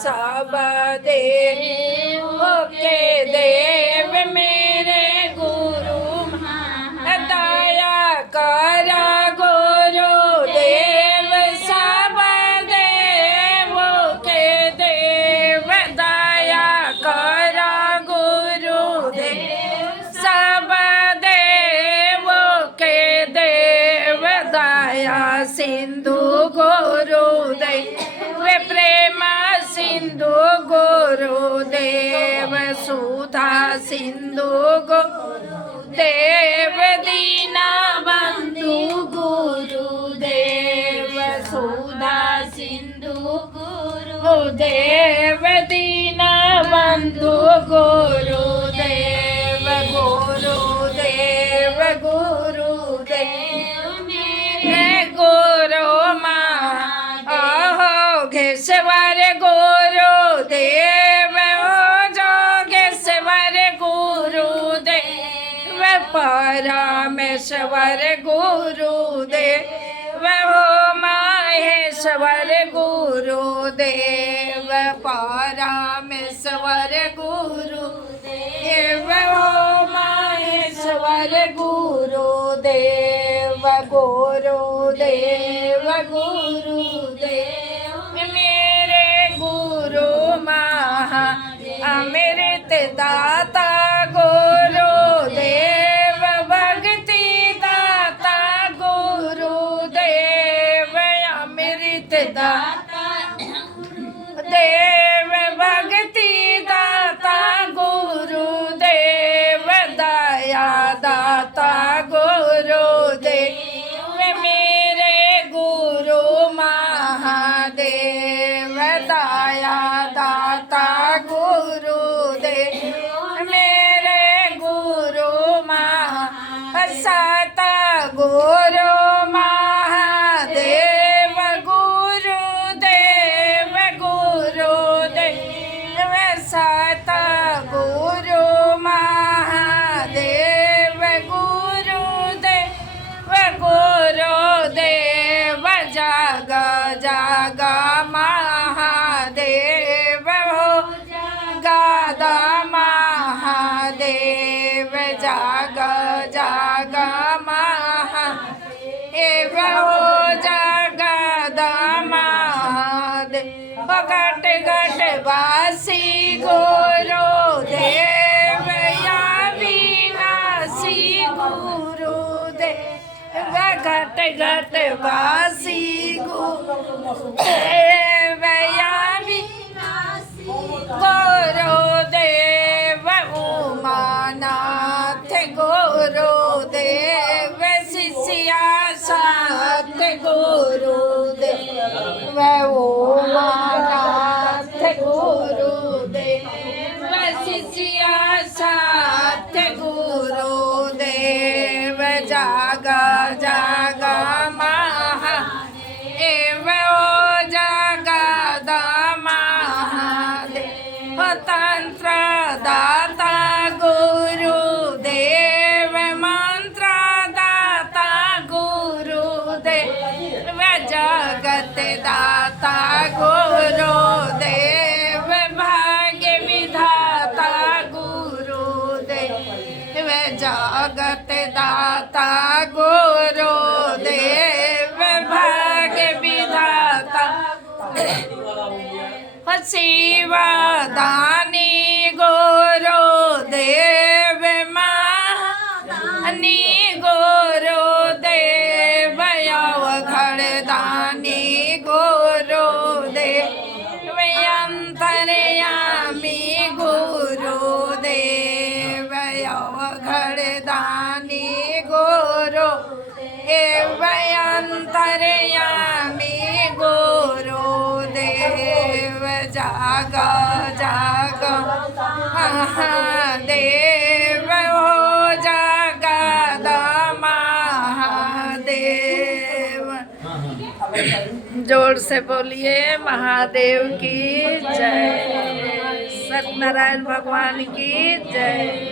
सब देवों के देव मेरे गुरु दया करा गुरुदेव सब देवों के देव दया करा गुरुदेव सब देवों के देव दया सिंधु गुरुदेव प्रेम सिंधु गुरुदेव सुधा सिंधु गुरुदेव दीना बंधु गुरुदेव सुधा सिंधु गुरुदेव दीना बंधु गुरुदेव गुरुदेव गुरुदेव मेरे गुरु घेश्वर गुरुदेव जोगेश्वर गुरुदेव परमेश्वर गुरुदेव हो महेश्वर गुरुदेव परमेश्वर गुरुदेव हो महेश्वर गुरुदेव गुरुदेव गुरुदेव मेरे गुरु महा अमृत दाता गुरुदेव भक्ति दाता गुरुदेव अमृत दाता देव भक्ति दाता गुरुदेव दया दाता गुरुदेव मेरे गुरु महादेव दया दाता गुरुदेव मेरे गुरु सता गुरु महादेव गुरुदेव गुरुदेव सता गुरु महादेव गुरुदेव गुरुदेव जग जग महादेव हो जगद महादेव जग जग महादेव हो जगद महादेव घट घट वासी गुरुदेव या विनाशी गुरुदेव घट घट वासी गुरुदेव या विनाशी गुरुदेव उमानाथ गुरुदेव शिष्या साथ गुरुदेव उमानाथ गुरुदेव शिष्या साथ गुरुदेव जाग जाग महादेव ओ जगद महादेव तंत्र दाता गुरुदेव मंत्र दाता गुरुदेव जगत दाता गुरुदेव भाग्य विधाता गुरुदेव जगत दाता गुरुदेव भाग्य विधाता शिवा दानी गुरुदेव मानी गुरुदेव अवघड़ दानी गुरुदेव अंतर्यामी गुरुदेव अवघड़ दानी गुरुदेव अंतर्यामी गुरुदेव जाग जाग महादेव हो जगद महादेव। जोर से बोलिए महादेव की जय, सत्यनारायण भगवान की जय।